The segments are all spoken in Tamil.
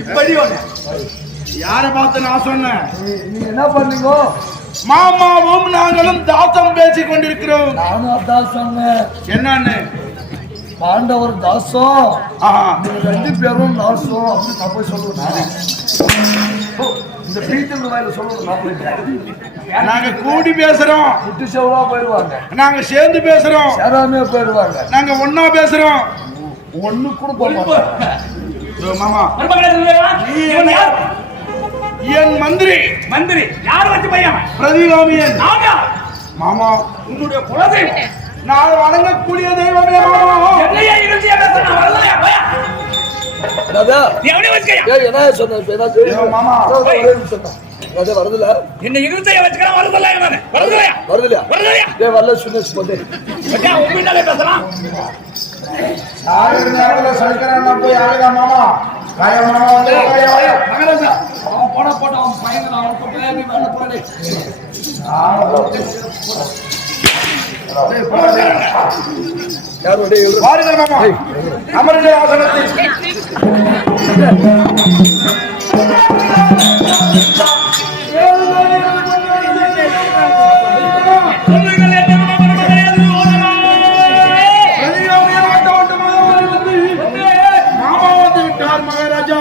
இப்படி ஒண்ணு யார பார்த்து நான் சொன்னேன் நீங்க என்ன பண்ணீங்க மாமாவும் நாங்களும் தாத்தம் பேசிக் கொண்டிருக்கிறோம். நானும் அதான் சொன்னேன். என்னன்னு? பாண்டவர். நீங்க ரெண்டு பேரும் நாசம் அப்படின்னு நான் போய் சொல்லுவேன் இந்த பீச்சல் வாயில சொல்லுவேன் நான் போயிட்டேன் நாங்க கூடி பேசுறோம். குட்டி நாங்க சேர்ந்து பேசுறோம். சேராமே போயிடுவாங்க நாங்க ஒன்னா பேசுறோம். ஒண்ணு கூட போக மாமா. மருமகளே சொல்லுவேவா? இவன் யார்? என் மந்திரி. மந்திரி. யார் வச்சு பையன் பிரதிகாமியன். நாங்க மாமா. உன்னுடைய குலதெய்வம். நான் வணங்கக்கூடிய தெய்வமே மாமா என்னையா இருந்து என்ன சொன்ன. ராஜா. வருதுல என்ன இருந்தைய வச்சுக்கலாம் வரதில்ல. வரதில்லையா? வருதுலையா வரதில்லையா? ஏய் வரல சுனேஷ் உன் பின்னாலே பேசலாம்? போய் யாருடா மாமா? காய வாயா. மகராஜா அவன் போட. போட்ட வாருங்கள் மாமா ஆசனத்தில் மகாராஜா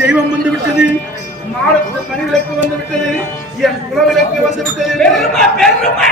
தெய்வம் வந்துவிட்டது மாடத்து மணிவிளக்கு வந்து விட்டது என் குலவிளக்கு வந்து விட்டது பெருமை! பெருமை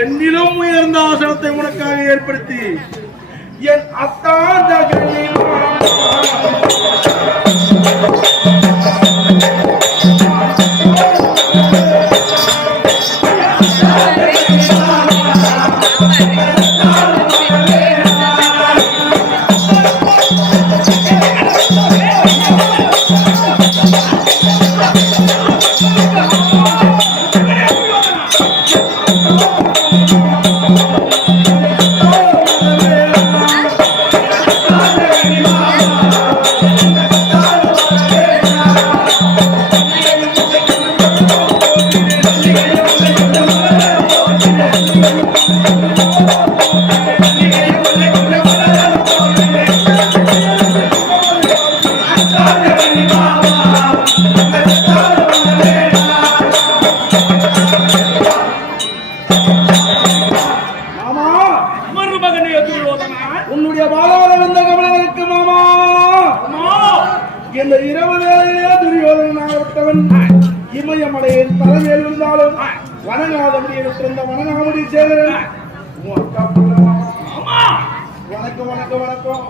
என்னிலும் உயர்ந்த ஆசனத்தை உனக்காக ஏற்படுத்தி என் அத்தான் இமயமலையில் தலைமையில் இருந்தாலும் வணங்காதபடி இருந்த வணங்காமடி சேகரன் வணக்கம் வணக்கம் வணக்கம்.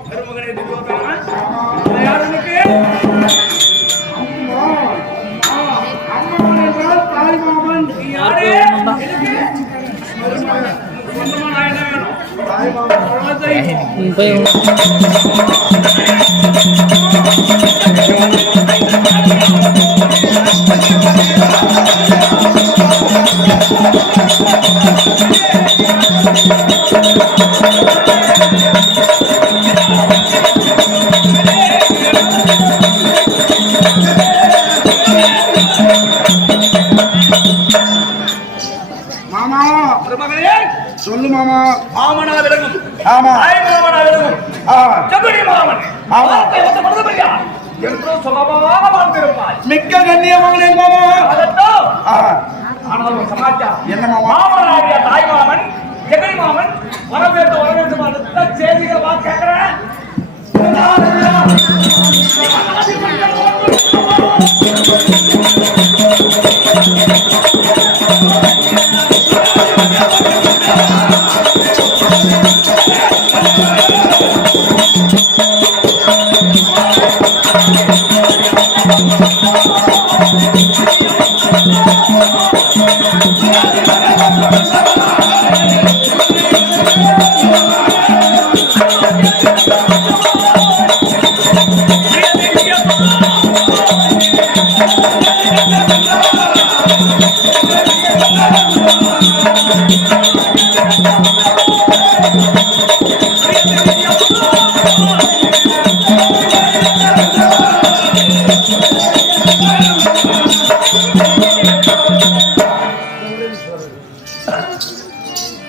அம்மாவன் என்றால் தாய் மாமன். தாய் மாமன். மாமனாகிய தாய் மாமன் எதிரி மாமன் வரவேற்ற வரவேற்று அடுத்த செய்திகளை வா கேட்கிறேன் ஆ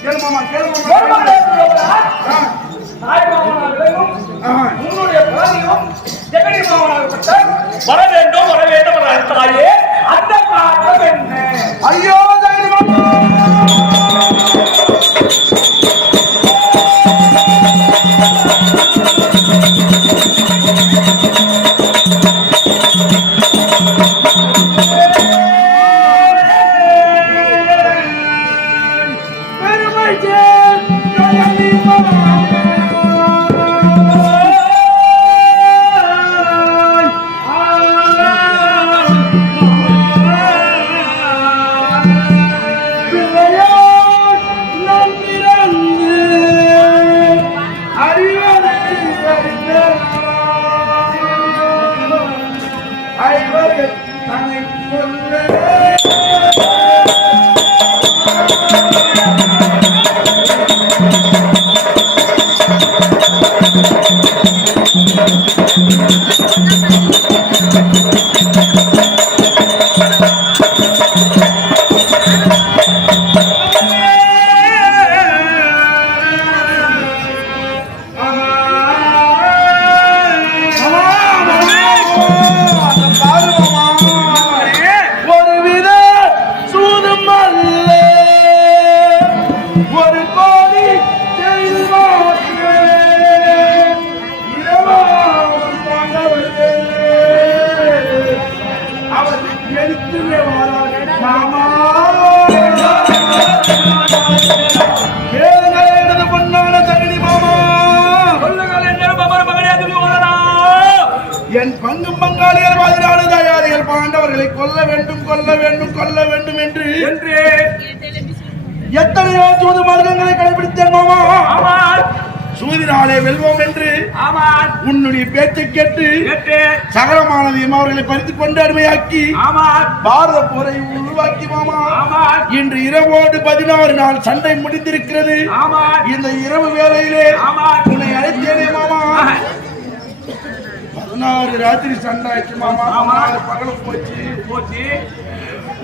கேளுமாமா கேளுமாமா. தாய் மாமனாகவும் உன்னுடைய பிறவியும் ஜெகடி மாமனாகப்பட்ட வர வேண்டும் வர வேண்டும் என்ற தாயே அந்த காரணம் என்ன? ஐயோ மார்க்கங்களை கடைபிடித்தேன் மாமா. சூதினாலே வெல்வோம் என்று உன்னுடைய பேச்சை கேட்டு சகலமானதையும் அவர்களை பறித்துக் கொண்டு அடிமையாக்கி ஆமான் பாரத போரை உருவாக்கி மாமா. இன்று இரவோடு பதினாறு நாள் சண்டை முடிந்திருக்கிறது. இந்த இரவு வேளையிலே உன்னை அழைத்தேனே மாமா. பதினாறு ராத்திரி சண்டை ஆச்சு மாமா. பகலும் போச்சு. போச்சு.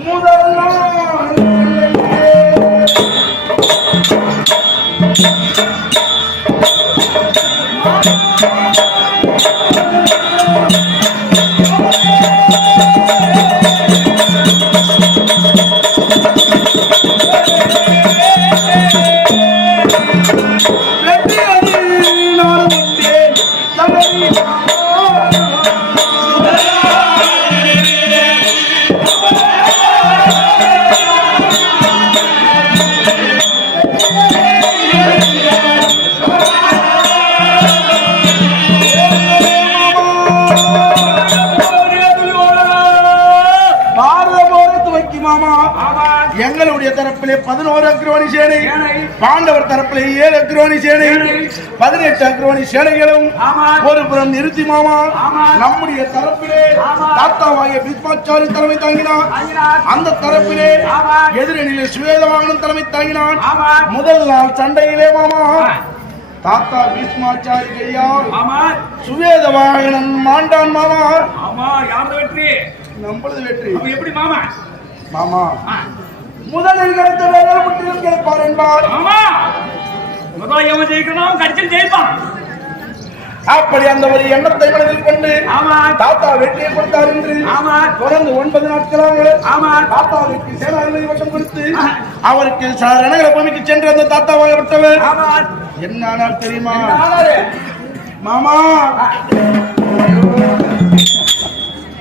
முதல் நாள் தரப்பிலே பதினோரு அக்ரோணி சேனை. பாண்டவர் தரப்பிலே ஏழு அக்ரோணி சேனை பதினெட்டு அக்ரோணி சேனைகளும். ஒரு புறம் நிறுத்தி மாமா. நம்முடைய தரப்பிலே. தாத்தாவாகிய பீஷ்மாச்சாரி தலைமை தாங்கினார். அந்த தரப்பிலே. எதிரணியிலே சுவேதவாகனம் தலைமை தாங்கினான் முதல் நாள் சண்டையிலே மாமா. தாத்தா பீஷ்மாச்சாரி கையால் ஆமான் சுவேதவாகனன் மாண்டான் மாமா ஆமா யாரது வெற்றி நம்மளது வெற்றி எப்படி மாமா மாமா. முதலில் கிடைத்த வேலை முற்றிலும் கிடைப்பார் என்பார். ஆமா. முதல் எவன் ஜெயிக்கணும் அவன் கடிச்சு ஜெயிப்பான் அப்படி அந்த ஒரு எண்ணத்தை மனதில் கொண்டு தாத்தா வெற்றியை கொடுத்தார் என்று ஆமா. தொடர்ந்து ஒன்பது நாட்களாக ஆமா. தாத்தாவிற்கு சேனாதிபதி வசம் கொடுத்து அவருக்கு சில ரணகர பூமிக்கு சென்று அந்த தாத்தாவாகப்பட்டவர் ஆமா. என்ன ஆனார் தெரியுமா. மாமா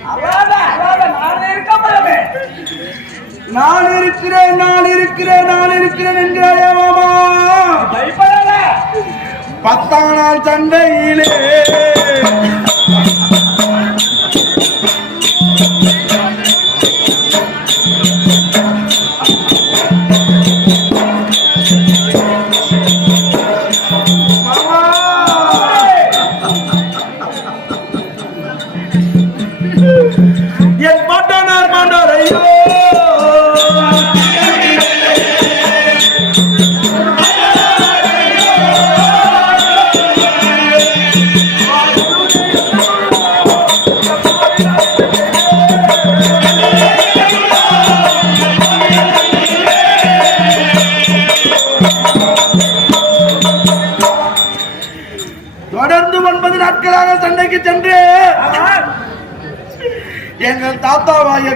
அவ்வளவுதான், அவ்வளவுதான். நானே இருக்க போறமே. நான் இருக்கிறேன் நான் இருக்கிறேன் நான் இருக்கிறேன் என்கிறாயா மாமா பயப்படாத. பத்தாம் நாள் சண்டையிலே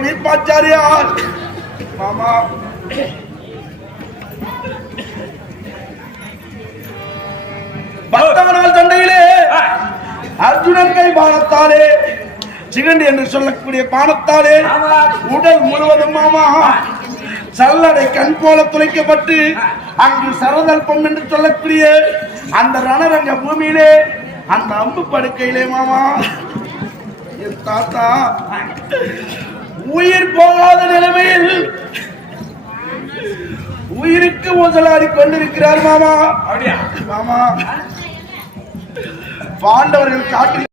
வீட்பாச்சாரியார் மாமா. பத்தாம் நாள் சண்டையிலே அர்ஜுனன் கை பானத்தாலே சிகண்டி என்று சொல்லக்கூடிய பானத்தாலே. உடல் முழுவதும் மாமா. சல்லடை கண் போல துளைக்கப்பட்டு அங்கு சரதல்பம் என்று சொல்லக்கூடிய அந்த ரணரங்க பூமியிலே அந்த அம்பு படுக்கையிலே மாமா. என் தாத்தா உயிர் போகாத நிலைமையில் உயிருக்கு ஊசலாடி கொண்டிருக்கிறார் மாமா. அப்படியா? மாமா. பாண்டவர்கள் காட்டில்